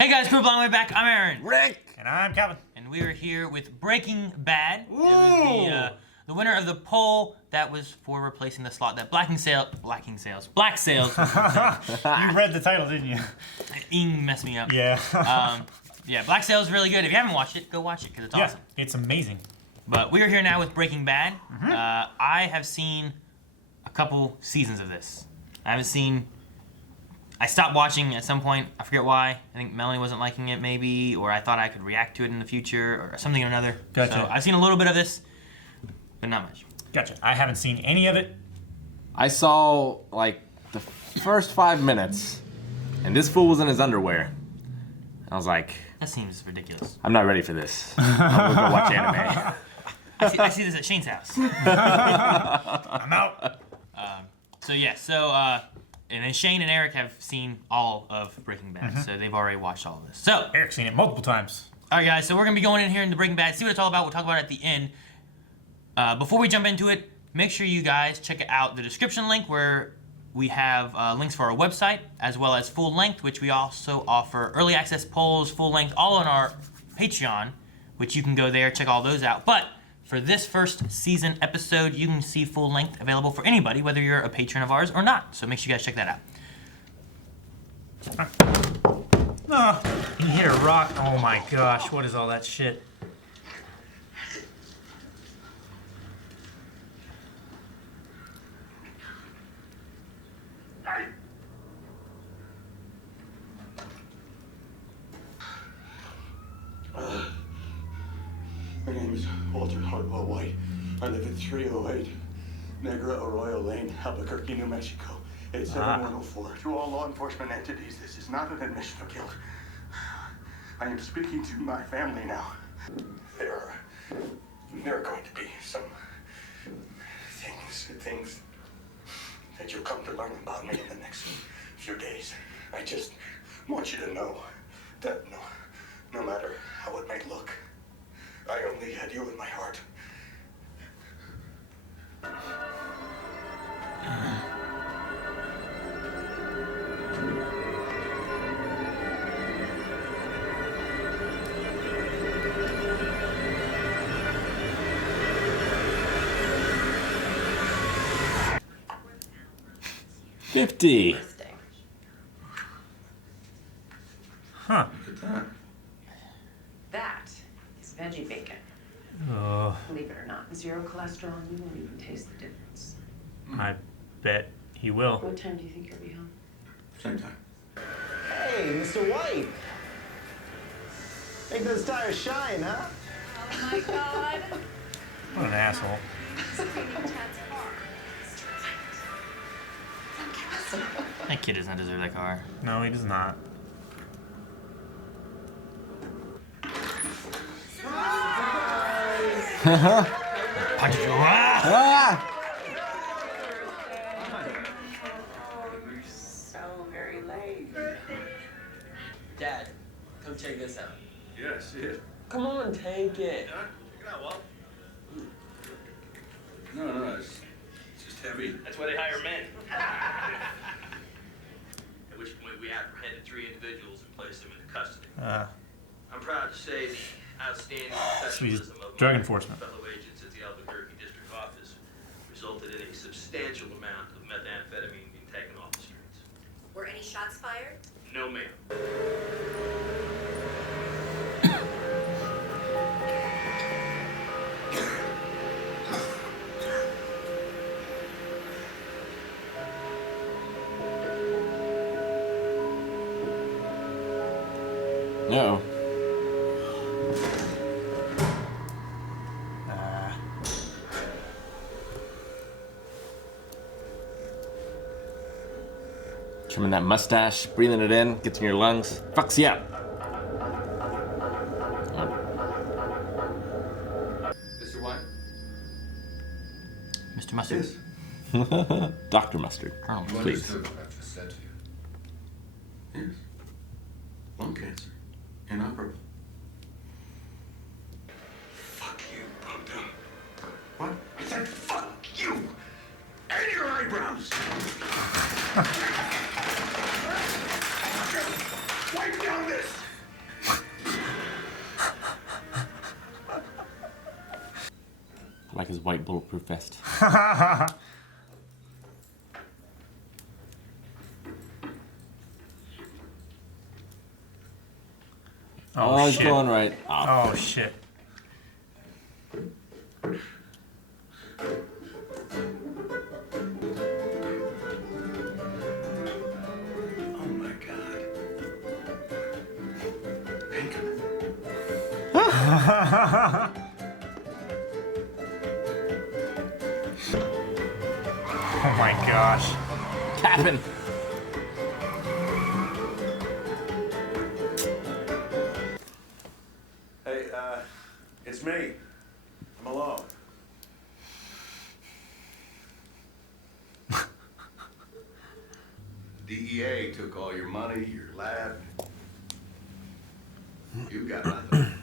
Hey guys, Crew Blind Way back. I'm Aaron. Rick. And I'm Calvin. And we are here with Breaking Bad. Ooh. It was the winner of the poll that was for replacing the slot that Black Sails. You read the title, didn't you? Ing messed me up. Yeah. Yeah, Black Sails is really good. If you haven't watched it, go watch it because it's awesome. It's amazing. But we are here now with Breaking Bad. I have seen a couple seasons of this. I stopped watching at some point. I forget why. I think Melanie wasn't liking it maybe, or I thought I could react to it in the future, or something or another. Gotcha. So I've seen a little bit of this, but not much. Gotcha. I haven't seen any of it. I saw like the first 5 minutes, and this fool was in his underwear. I was like, That seems ridiculous. I'm not ready for this. I'm gonna go watch anime. I see this at Shane's house. I'm out. And then Shane and Eric have seen all of Breaking Bad, so they've already watched all of this. So, Eric's seen it multiple times. all right, guys, so we're going to be going in here into Breaking Bad, see what it's all about. We'll talk about it at the end. Before we jump into it, make sure you guys check out the description link where we have links for our website, as well as full length, which we also offer early access polls, full length, all on our Patreon, which you can go there, check all those out. But for this first season episode, you can see full length available for anybody, whether you're a patron of ours or not. So make sure you guys check that out. Oh, you hit a rock. Oh my gosh, what is all that shit? My name is Walter Hartwell White. I live at 308 Negra Arroyo Lane, Albuquerque, New Mexico. 87104. To all law enforcement entities, this is not an admission of guilt. I am speaking to my family now. There are going to be some things that you'll come to learn about me in the next few days. I just want you to know that no matter how it may look, I only had you in my heart. $50. Huh. Look at that. That is veggie bacon. Oh, Believe it or not, 0 cholesterol, and you won't even taste the difference. I bet he will. What time do you think you'll be home? Same time. Hey, Mr. White. Make those tires shine, huh? Oh my god. What an asshole. That kid does not deserve that car. No, he does not. Punch it. Ah! You're so very late. Dad, come check this out. Yeah, see it. Come on, take it. No, it's just heavy. That's why they hire men. At which point we apprehended 3 individuals and placed them into custody. I'm proud to say the outstanding professionalism of drug my enforcement. fellow agents at the Albuquerque District Office resulted in a substantial amount of methamphetamine being taken off the streets. Were any shots fired? No, ma'am. No. Trimming that mustache, breathing it in, gets in your lungs, fucks you up. Mr. White? Mr. Mustard. Yes. Dr. Mustard, Colonel. You please. understood what I just said to you. Yes. Lung cancer. Inoperable. Fuck you, Abdulr. What? I said fuck you! And your eyebrows! Wipe down this! Like his white bulletproof vest. Oh, it's shit. going right. Oh, shit. Oh my God. Pink. Oh my gosh. Capping. Hey, it's me, Malone. DEA took all your money, your lab. You got nothing.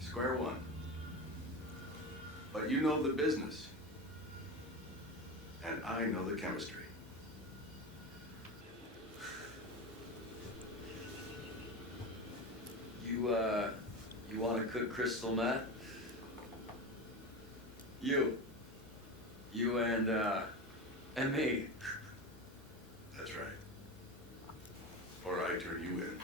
Square one. But you know the business. And I know the chemistry. You want to cook crystal meth? You and me. That's right. Or I turn you in.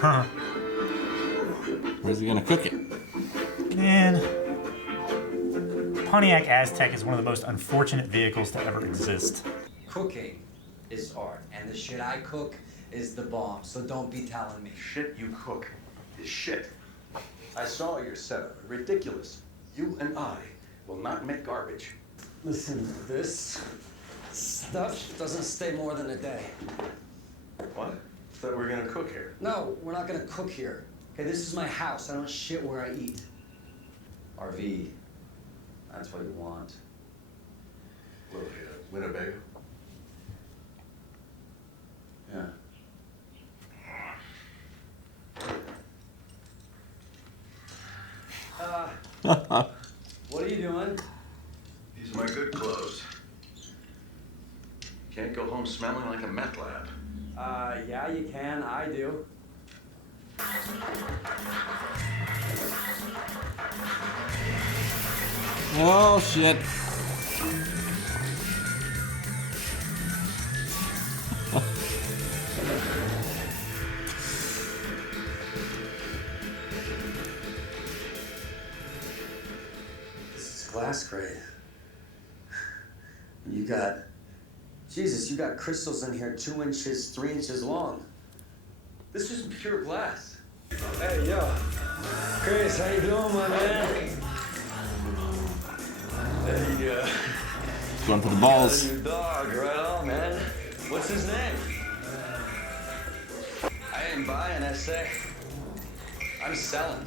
Huh. Where's he gonna cook it? Man. Pontiac Aztec is one of the most unfortunate vehicles to ever exist. Cooking is art, and the shit I cook is the bomb, so don't be telling me. Shit you cook is shit. I saw your setup. Ridiculous. You and I will not make garbage. Listen, this stuff doesn't stay more than a day. What? Thought we were gonna cook here. No, we're not gonna cook here. Okay, this is my house. I don't shit where I eat. RV. That's what you want. Little Winnebago. Yeah. What are you doing? These are my good clothes. Can't go home smelling like a meth lab. Yeah, you can. I do. Oh shit. This is glass grade. You got, Jesus, you got crystals in here 2 inches, 3 inches long. This is pure glass. Hey, yo. Chris, how you doing, my man? Hey, Going for the balls. got a new dog, right on, man. What's his name? I ain't buying, I say. I'm selling.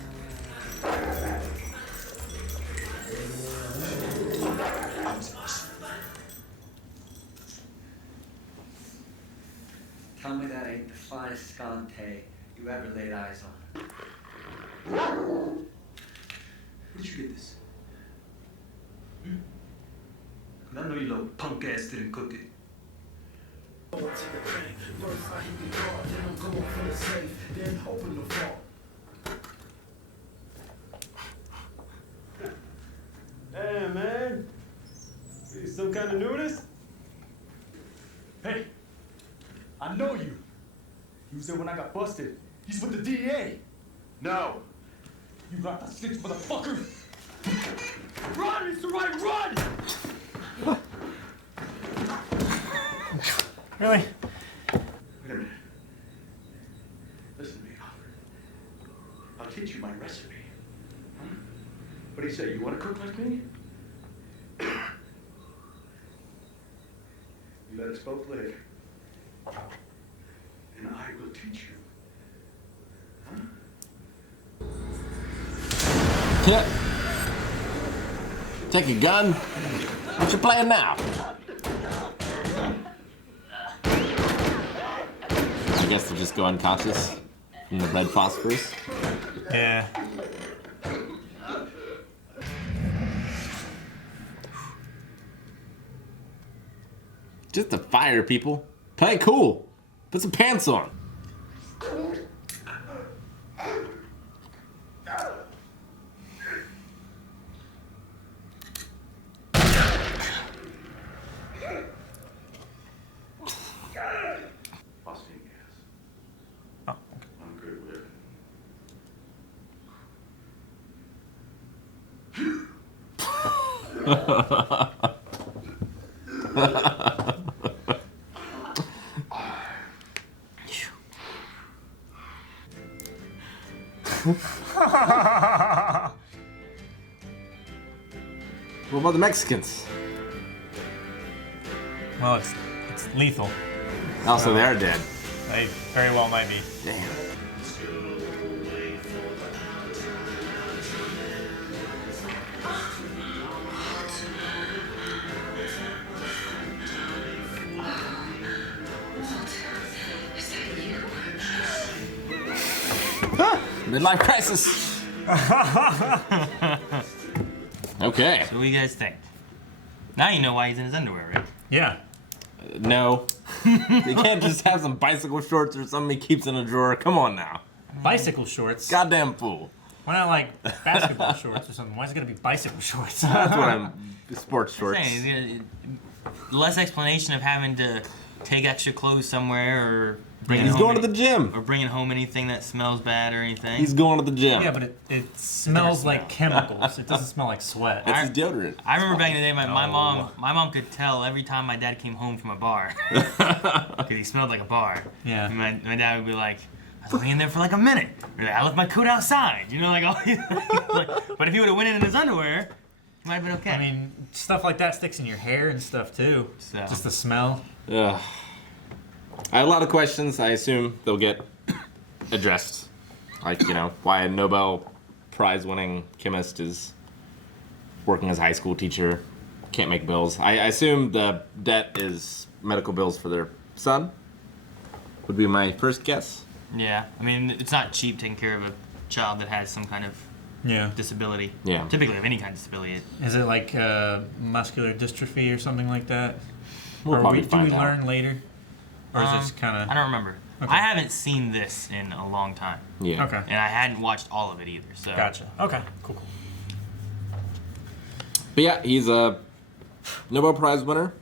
Tell me that ain't the finest scante you ever laid eyes on. Where'd you get this? I know your little punk ass didn't cook it. Hey, man. You some kind of nudist? Hey, I know you. You was there when I got busted. He's with the DEA. No. You got the snitch, motherfucker. Run, Mr. Wright, run! Really? Wait a minute. Listen to me, Alfred. I'll teach you my recipe. Huh? What do you say? You want to cook like me? You let us both live. And I will teach you. Huh? Yeah. Take a gun. What you playing now? I guess they'll just go unconscious from the red phosphorus. Yeah. Just a fire, people. Play it cool. Put some pants on. Phosphine gas. Oh, I'm good with it. What about the Mexicans? Well, it's lethal. Also, they're dead. They very well might be. Damn. Midlife Crisis. Okay. So what do you guys think? Now you know why he's in his underwear, right? Yeah. No. You can't just have some bicycle shorts or something he keeps in a drawer. Come on now. Bicycle shorts. Goddamn fool. Why not like basketball shorts or something? Why is it gonna be bicycle shorts? That's what I'm. Sports shorts. Less explanation of having to take extra clothes somewhere or bring He's going to the gym. or bringing home anything that smells bad or anything. He's going to the gym. Yeah, but it smells like chemicals. It doesn't smell like sweat. It's his deodorant. I remember back in the day, my mom could tell every time my dad came home from a bar because he smelled like a bar. Yeah. And my dad would be like, I was only in there for like a minute. Or, I left my coat outside. You know, like, but if he would have went in his underwear, it might have been okay. I mean, stuff like that sticks in your hair and stuff too. So. Just the smell. Ugh. I have a lot of questions. I assume they'll get addressed. Like, why a Nobel Prize-winning chemist is working as a high school teacher, can't make bills. I assume the debt is medical bills for their son, would be my first guess. Yeah, I mean, it's not cheap taking care of a child that has some kind of disability. Yeah. Typically of any kind of disability. Is it like muscular dystrophy or something like that? We'll or probably do find we out. learn later? Or is this kind of... I don't remember. Okay. I haven't seen this in a long time. Yeah. Okay. And I hadn't watched all of it either. So. Gotcha. Okay, cool. But yeah, he's a Nobel Prize winner,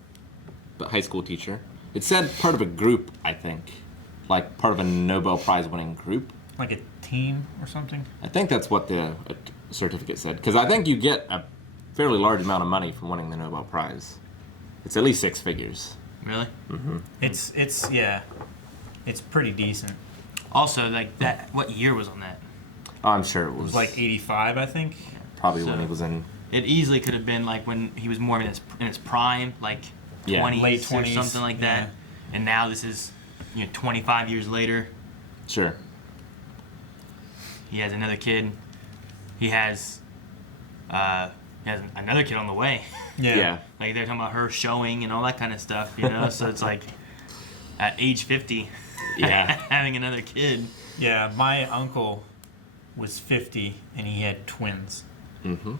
but high school teacher. It said part of a group, I think. Like part of a Nobel Prize winning group. Like a team or something? I think that's what the certificate said. Because I think you get a fairly large amount of money for winning the Nobel Prize. It's at least 6 figures. Really? Mm-hmm. It's pretty decent. Also, like that, what year was on that? Oh, I'm sure it was. It was like 85, I think. Probably when he was in... It easily could have been like when he was more in his prime, like 20s, late 20s or something like that. And now this is 25 years later. Sure. He has another kid. He has another kid on the way. Yeah. Like they're talking about her showing and all that kind of stuff, So it's like at age 50, having another kid. Yeah, my uncle was 50 and he had twins. Mm-hmm.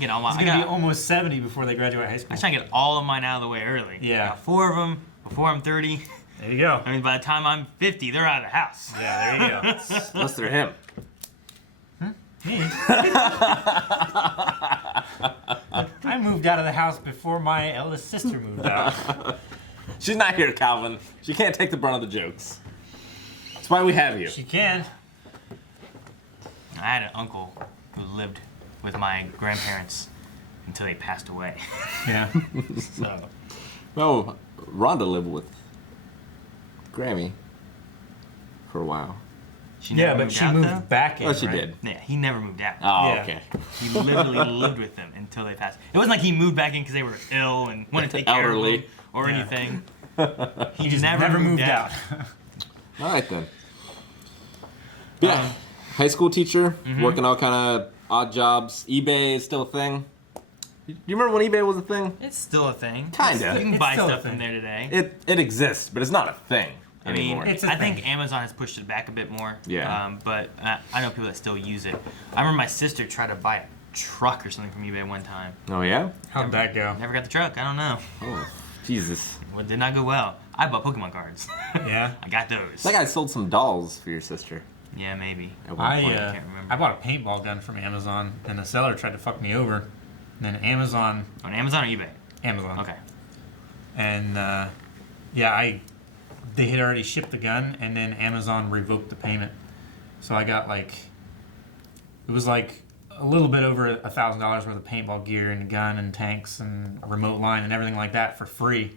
Get all my, He's going to be almost 70 before they graduate high school. I'm trying to get all of mine out of the way early. Yeah. I got 4 of them before I'm 30. There you go. I mean, by the time I'm 50, they're out of the house. Yeah, there you go. Unless they're him. Me? I moved out of the house before my eldest sister moved out. She's not here, Calvin. She can't take the brunt of the jokes. That's why we have you. She can. I had an uncle who lived with my grandparents until they passed away. Yeah. So. Well, Rhonda lived with Grammy for a while. She moved back in, Oh, she right? did. Yeah, he never moved out. Oh, Yeah. okay. He literally lived with them until they passed. It wasn't like he moved back in because they were ill and wanted to take care of Elderly. them or anything. He just never moved out. All right, then. Yeah. High school teacher, working all kind of odd jobs. eBay is still a thing. Do you remember when eBay was a thing? It's still a thing. Kinda. You can It's buy still a stuff thing. from there today. It exists, but it's not a thing I mean, anymore. It's a I think thing. Amazon has pushed it back a bit more. Yeah. But I know people that still use it. I remember my sister tried to buy a truck or something from eBay one time. Oh yeah? How'd that go? Never got the truck. I don't know. Oh, Jesus. Well, it did not go well. I bought Pokemon cards. Yeah. I got those. That guy sold some dolls for your sister. Yeah, maybe. At one point. I can't remember. I bought a paintball gun from Amazon, and the seller tried to fuck me over. And then Amazon. On Amazon or eBay? Amazon. Okay. And they had already shipped the gun, and then Amazon revoked the payment. So I got it was like a little bit over $1,000 worth of paintball gear and a gun and tanks and a remote line and everything like that for free.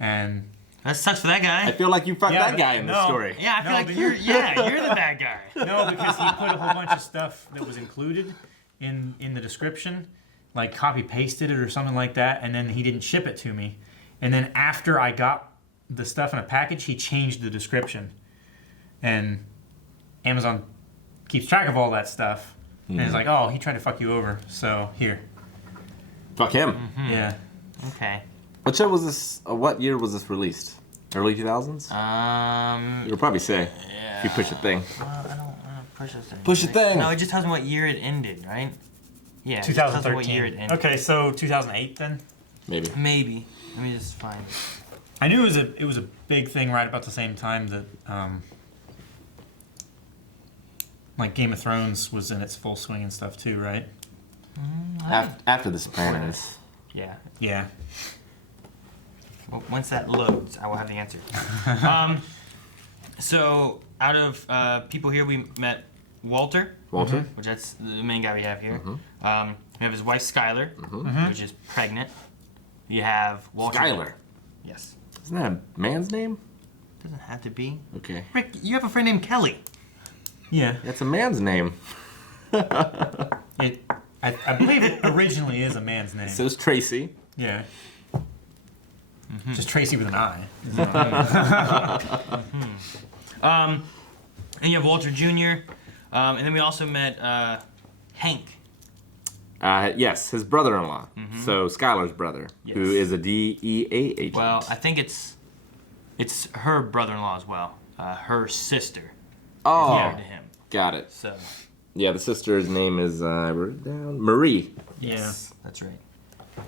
And that sucks for that guy. I feel like you fucked that guy in the story. Yeah, I feel like you're the bad guy. No, because he put a whole bunch of stuff that was included in the description, like copy pasted it or something like that, and then he didn't ship it to me. And then after I got the stuff in a package, he changed the description. And Amazon keeps track of all that stuff. And it's like, oh, he tried to fuck you over, so here. Fuck him. Mm-hmm. Yeah. Okay. What show was this? What year was this released? Early 2000s? You'll probably say. Yeah. If you push a thing. Well, I don't want to push a thing. Push a thing. No, it just tells me what year it ended, right? Yeah. 2013. It just tells me what year it ended. Okay, so 2008 then? Maybe. Maybe. Let me just find. I knew it was a big thing right about the same time that like Game of Thrones was in its full swing and stuff too, right? After The Sopranos. Yeah. Yeah. Well, once that loads, I will have the answer. So, out of people here, we met Walter. Walter. Which that's the main guy we have here. Mm-hmm. We have his wife, Skylar, which is pregnant. You have Walter. Skylar. Yes. Isn't that a man's name? Doesn't have to be. Okay. Rick, you have a friend named Kelly. Yeah. That's a man's name. I believe it originally is a man's name. So's Tracy. Yeah. Just Tracy with an I. And you have Walter Jr. And then we also met Hank. Yes, his brother-in-law. So Skylar's brother, Yes. who is a DEA agent. Well, I think it's her brother-in-law as well. Her sister. Oh, Married to him. got it. So. Yeah, the sister's name is, I wrote it down, Marie. Yes, that's right. What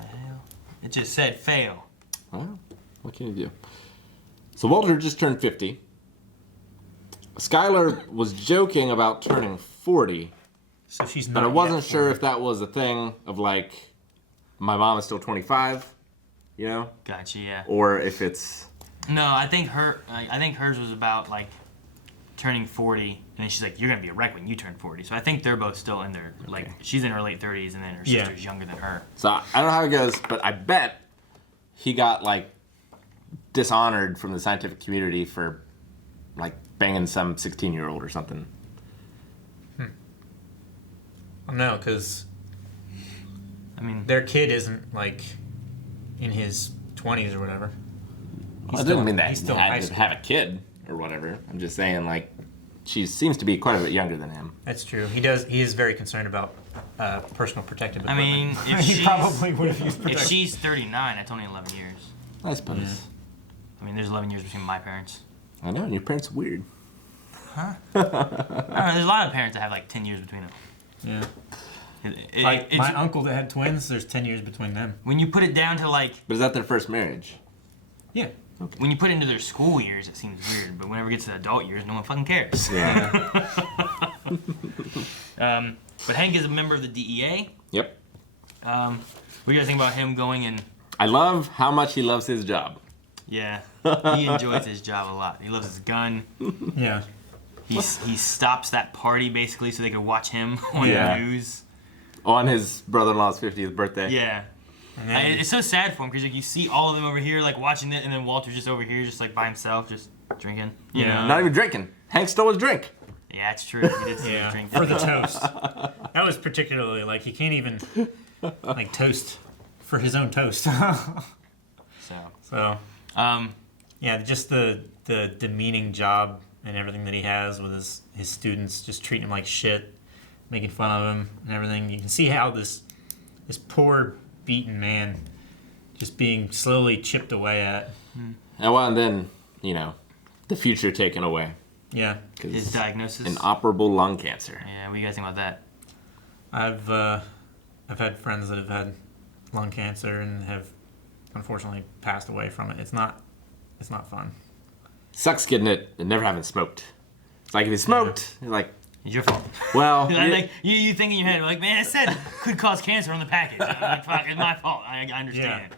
the hell? It just said fail. Well, what can you do? So Walter just turned 50. Skylar was joking about turning 40. So she's not. But I wasn't yet sure 40. if that was a thing of like, my mom is still 25, you know? Gotcha, yeah. Or if it's... No, I think hers was about like turning 40, and then she's like, "You're gonna be a wreck when you turn 40." So I think they're both still in their like, she's in her late 30s, and then her sister's younger than her. So I don't know how it goes, but I bet he got like dishonored from the scientific community for like banging some 16-year-old or something. No, because I mean, their kid isn't like in his 20s or whatever. Well, it doesn't mean that he's he still in high had to school. have a kid or whatever. I'm just saying, like, she seems to be quite a bit younger than him. That's true. He is very concerned about personal protective I equipment. mean, if he she's probably would have used if protective. she's 39, that's only 11 years. I suppose. Yeah. I mean, there's 11 years between my parents. I know, and your parents are weird. Huh? I don't know. There's a lot of parents that have like 10 years between them. Yeah. Like Like my uncle that had twins, there's 10 years between them. when you put it down to like, But is that their first marriage? Yeah. when you put it into their school years, it seems weird. But whenever it gets to adult years, no one fucking cares. Yeah. But Hank is a member of the DEA. Yep. What do you guys think about him going and? I love how much he loves his job. Yeah, he enjoys his job a lot. He loves his gun. Yeah. He stops that party basically so they can watch him on Yeah. the news. On his brother-in-law's 50th birthday. Yeah. It's so sad for him because like you see all of them over here like watching it, and then Walter's just over here just like by himself, just drinking. You know? Not even drinking. Hank stole his drink. Yeah, it's true. He did steal his drink. For the toast. That was particularly like he can't even like toast for his own toast. So. Yeah, just the demeaning job and everything that he has with his students, just treating him like shit, making fun of him and everything. You can see how this poor beaten man just being slowly chipped away at. And then, you know, the future taken away. Yeah. His diagnosis. Inoperable lung cancer. Yeah, what do you guys think about that? I've had friends that have had lung cancer and have unfortunately passed away from it. It's not fun. Sucks getting it and never having smoked. It's like if you smoked, you're like, It's your fault. well, like you think in your head, like, man, it said could cause cancer on the package. I'm like, fuck, it's my fault. I understand.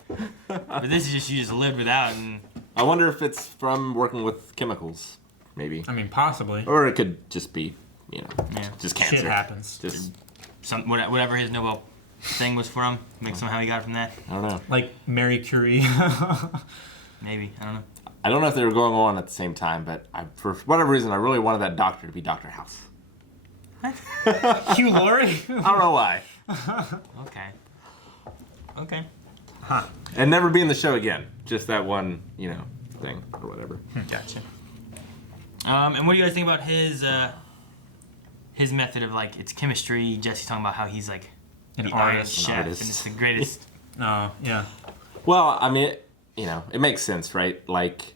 But this is just you just lived without, and I wonder if it's from working with chemicals, maybe. I mean, possibly. Or it could just be, yeah. just cancer. Shit happens. Just, whatever his Nobel thing was from. Maybe somehow he got it from that. I don't know. Like Marie Curie. Maybe, I don't know. I don't know if they were going on at the same time, but for whatever reason, I really wanted that doctor to be Dr. House. Hugh Laurie? I don't know why. Okay. Huh. And never be in the show again. Just that one, thing or whatever. Gotcha. And what do you guys think about his method of, like, it's chemistry? Jesse's talking about how he's like An the artist. Iron Chef, and it's the greatest. Oh, yeah. Well, I mean, it makes sense, right? Like,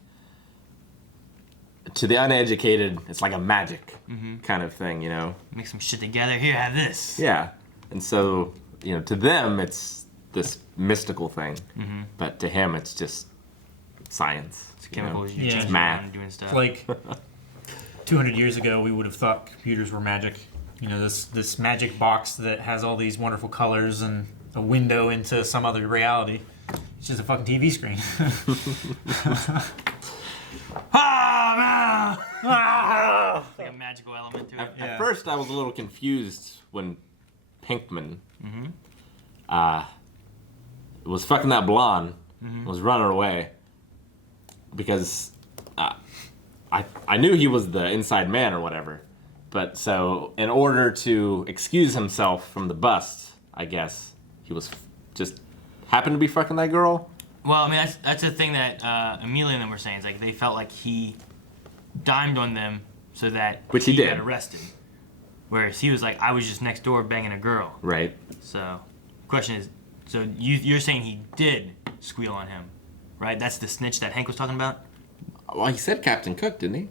to the uneducated, it's like a magic kind of thing, Make some shit together. Here, have this. Yeah. And so, to them, it's this mystical thing. But to him, it's just science. It's chemicals. You Yeah. change It's math. around and doing stuff. Like 200 years ago, we would have thought computers were magic. This magic box that has all these wonderful colors and a window into some other reality. It's just a fucking TV screen. Like a magical element to it. At first, I was a little confused when Pinkman was fucking that blonde, was running away, because I knew he was the inside man or whatever. But so, in order to excuse himself from the bust, I guess, he was just happened to be fucking that girl. Well, I mean, that's the thing that Amelia and them were saying. It's like they felt like he dimed on them so that Which he did. got arrested. Whereas he was like, I was just next door banging a girl. Right. So, question is, so you're saying he did squeal on him, right? That's the snitch that Hank was talking about? Well, he said Captain Cook, didn't he?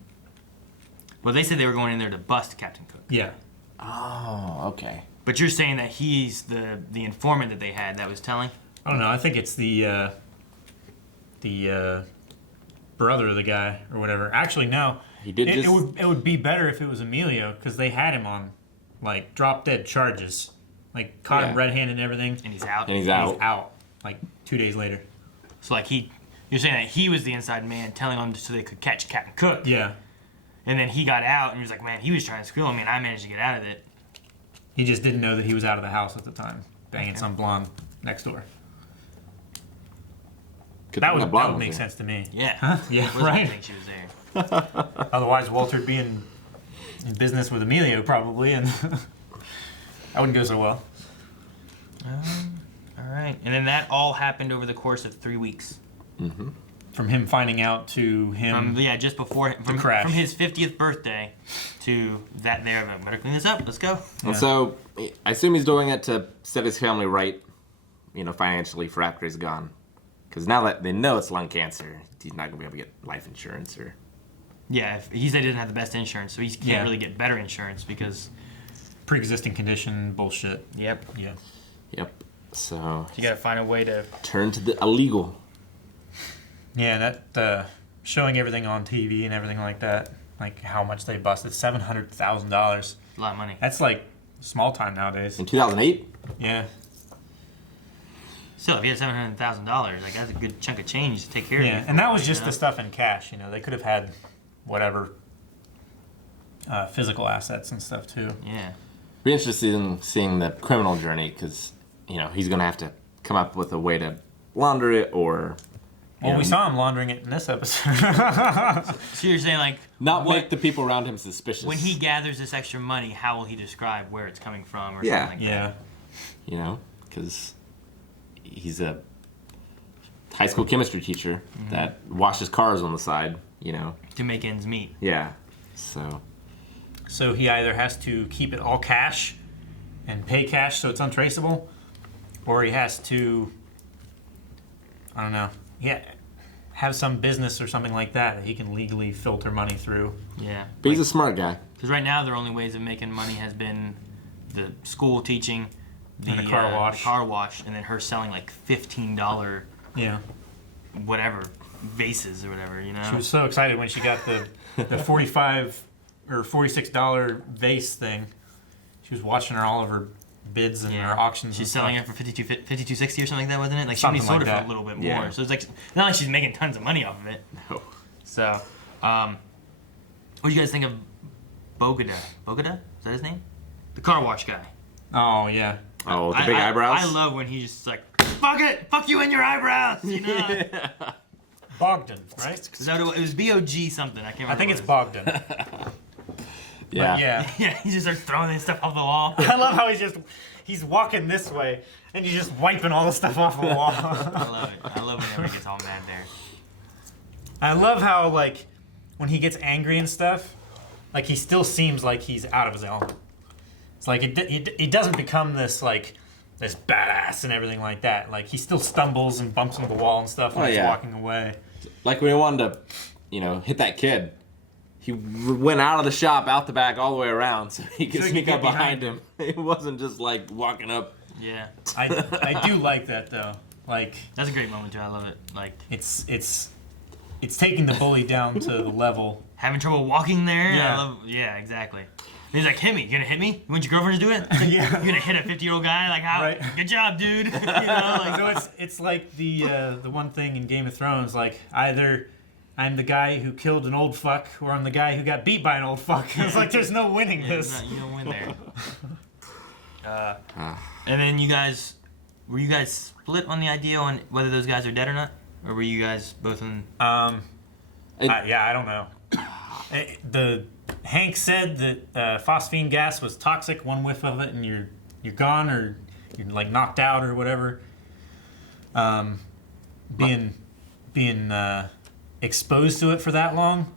Well, they said they were going in there to bust Captain Cook. Yeah. Oh, okay. But you're saying that he's the informant that they had that was telling? I don't know. I think it's the brother of the guy or whatever. Actually, no. He did It would be better if it was Emilio, because they had him on like drop dead charges, like caught him red-handed and everything. And he's out. And he's out. He's out like 2 days later. So like you're saying that he was the inside man telling them so they could catch Captain Cook. Yeah. And then he got out and he was like, man, he was trying to squeal on me and I managed to get out of it. He just didn't know that he was out of the house at the time, banging some blonde next door. That would make sense to me. Yeah. Huh? Yeah, Wasn't right. think she was there. Otherwise, Walter'd be in business with Emilio probably, and that wouldn't go so well. All right. And then that all happened over the course of 3 weeks. Mm-hmm. From him finding out to him. Just before from his 50th birthday to that there. I better clean this up. Let's go. And so, I assume he's doing it to set his family right, financially for after he's gone. Because now that they know it's lung cancer, he's not going to be able to get life insurance or... Yeah, he said he doesn't have the best insurance, so he can't really get better insurance because... Pre-existing condition bullshit. Yep. Yeah. Yep. So... You got to find a way to... Turn to the illegal. Yeah, that showing everything on TV and everything like that, like how much they busted, $700,000. A lot of money. That's like small time nowadays. In 2008? Yeah. Still, if you had $700,000, like that's a good chunk of change to take care of. Yeah, and that was just the stuff in cash. They could have had whatever physical assets and stuff too. Yeah. Be interested in seeing the criminal journey because he's going to have to come up with a way to launder it or. Well, we saw him laundering it in this episode. So you're saying like make the people around him suspicious. When he gathers this extra money, how will he describe where it's coming from or something like that? Yeah. Because he's a high school chemistry teacher that washes cars on the side, To make ends meet. Yeah. So he either has to keep it all cash and pay cash so it's untraceable, or he has to, I don't know, have some business or something like that he can legally filter money through. Yeah. But he's a smart guy. Because right now their only ways of making money has been the school teaching, And the car wash. the car wash, and then her selling like $15 Yeah. whatever vases or whatever, you know. She was so excited when she got the $45 or $46 vase thing. She was watching all of her bids and her auctions. She's selling it for $52.60 or something like that, wasn't it? Like she Something only sold like it for that. a little bit Yeah. more. So it's like not like she's making tons of money off of it. No. So, what do you guys think of Bogota? Bogota? Is that his name? The car wash guy. Oh yeah. Oh, with the big eyebrows? I love when he's just like, fuck it! Fuck you and your eyebrows! You know? Yeah. Bogdan, right? Is that what it was? B-O-G something. I can't remember. I think what it's it Bogdan. Yeah. But yeah. yeah, he just starts throwing this stuff off the wall. I love how he's walking this way and he's just wiping all the stuff off the wall. I love it. I love whenever he gets all mad there. I love how like when he gets angry and stuff, like he still seems like he's out of his element. It's like it doesn't become this like this badass and everything like that. Like he still stumbles and bumps into the wall and stuff when he's walking away. Like when he wanted to, hit that kid, he went out of the shop, out the back, all the way around, so he could sneak up behind him. It wasn't just like walking up. Yeah. I do like that though. Like that's a great moment too. I love it. Like it's taking the bully down to the level. Having trouble walking there. Yeah. Yeah, exactly. And he's like, hit me. You gonna hit me? You want your girlfriend to do it? Like, Yeah. You're gonna hit a 50-year-old guy? Like how? Right. Good job, dude. Like, So it's like the one thing in Game of Thrones, like either I'm the guy who killed an old fuck or I'm the guy who got beat by an old fuck. It's like there's no winning this. You don't win there. And then were you guys split on the idea on whether those guys are dead or not? Or were you guys both in? I don't know. Hank said that phosphine gas was toxic. One whiff of it, and you're gone, or you're like knocked out, or whatever. Being exposed to it for that long,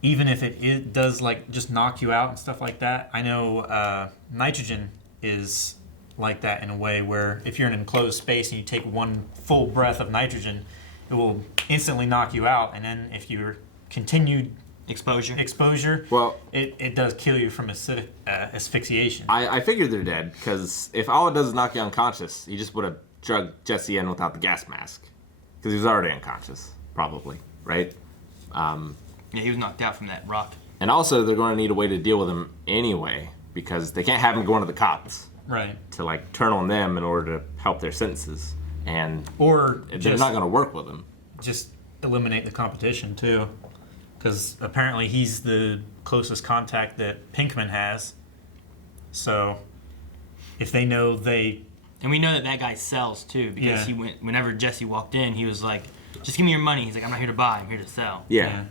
even if it does like just knock you out and stuff like that. I know nitrogen is like that in a way where if you're in an enclosed space and you take one full breath of nitrogen, it will instantly knock you out. And then if you're continued exposure, well, it does kill you from asphyxiation. I figured they're dead because if all it does is knock you unconscious, he just would have drugged Jesse in without the gas mask because he was already unconscious, probably, right? Yeah, he was knocked out from that rock. And also, they're going to need a way to deal with him anyway because they can't have him going to the cops, right? To like turn on them in order to help their sentences, and or they're not going to work with him. Just eliminate the competition too. Because apparently he's the closest contact that Pinkman has. So if they know and we know that guy sells too, because he went whenever Jesse walked in, he was like, "Just give me your money." He's like, "I'm not here to buy. I'm here to sell." Yeah.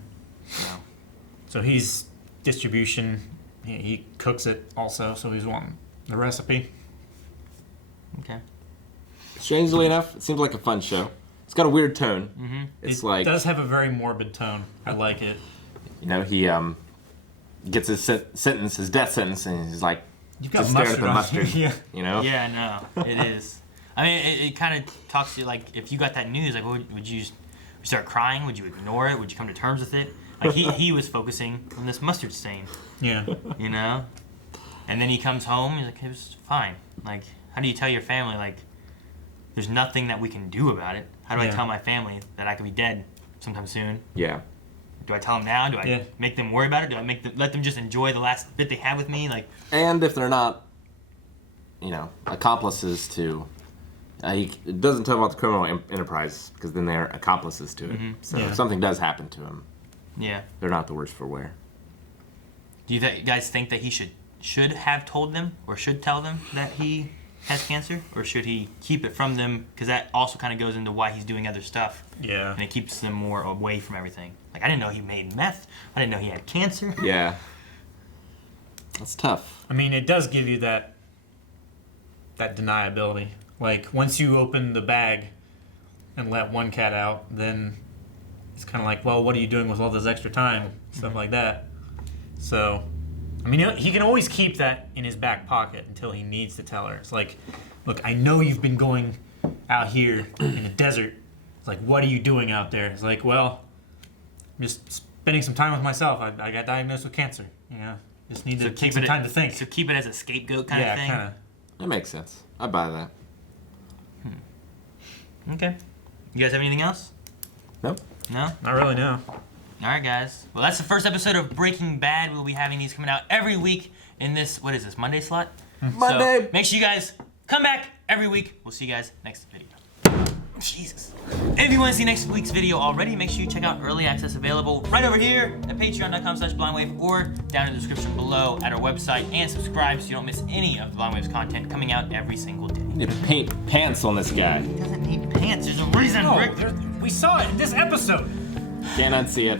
So he's distribution. He cooks it also. So he's wanting the recipe. Okay. Strangely enough, it seems like a fun show. It's got a weird tone. Mm-hmm. It does have a very morbid tone. I like it. He gets his sentence, his death sentence, and he's like, "You've got just staring at the mustard." Yeah. Yeah, no, it is. I mean, it kind of talks to you like if you got that news, like, would you start crying? Would you ignore it? Would you come to terms with it? Like he was focusing on this mustard stain. Yeah. And then he comes home. He's like, it was fine. Like, how do you tell your family like? There's nothing that we can do about it. How do I tell my family that I could be dead sometime soon? Yeah. Do I tell them now? Do I make them worry about it? Do I let them just enjoy the last bit they had with me? Like, and if they're not, accomplices to, it doesn't tell about the criminal enterprise because then they're accomplices to it. So if something does happen to them, they're not the worse for wear. Do you guys think that he should have told them or should tell them that he has cancer, or should he keep it from them? Because that also kind of goes into why he's doing other stuff. Yeah. And it keeps them more away from everything. Like, I didn't know he made meth. I didn't know he had cancer. Yeah. That's tough. I mean, it does give you that deniability. Like, once you open the bag and let one cat out, then it's kind of like, well, what are you doing with all this extra time? Stuff like that. So, I mean, he can always keep that in his back pocket until he needs to tell her. It's like, look, I know you've been going out here in the desert. It's like, what are you doing out there? It's like, well, I'm just spending some time with myself. I got diagnosed with cancer, Just need to take some time to think. So keep it as a scapegoat kind of thing. Yeah, kind That makes sense. I buy that. Okay. You guys have anything else? Nope. No? of. Not really, no. All right, guys. Well, that's the first episode of Breaking Bad. We'll be having these coming out every week in this, what is this, Monday slot? Monday. So make sure you guys come back every week. We'll see you guys next video. Jesus. And if you want to see next week's video already, make sure you check out Early Access available right over here at patreon.com/blindwave or down in the description below at our website, and subscribe so you don't miss any of the Blind Wave's content coming out every single day. You need to paint pants on this guy. He doesn't need pants. There's a reason, Rick. We saw it in this episode. Can't unsee it.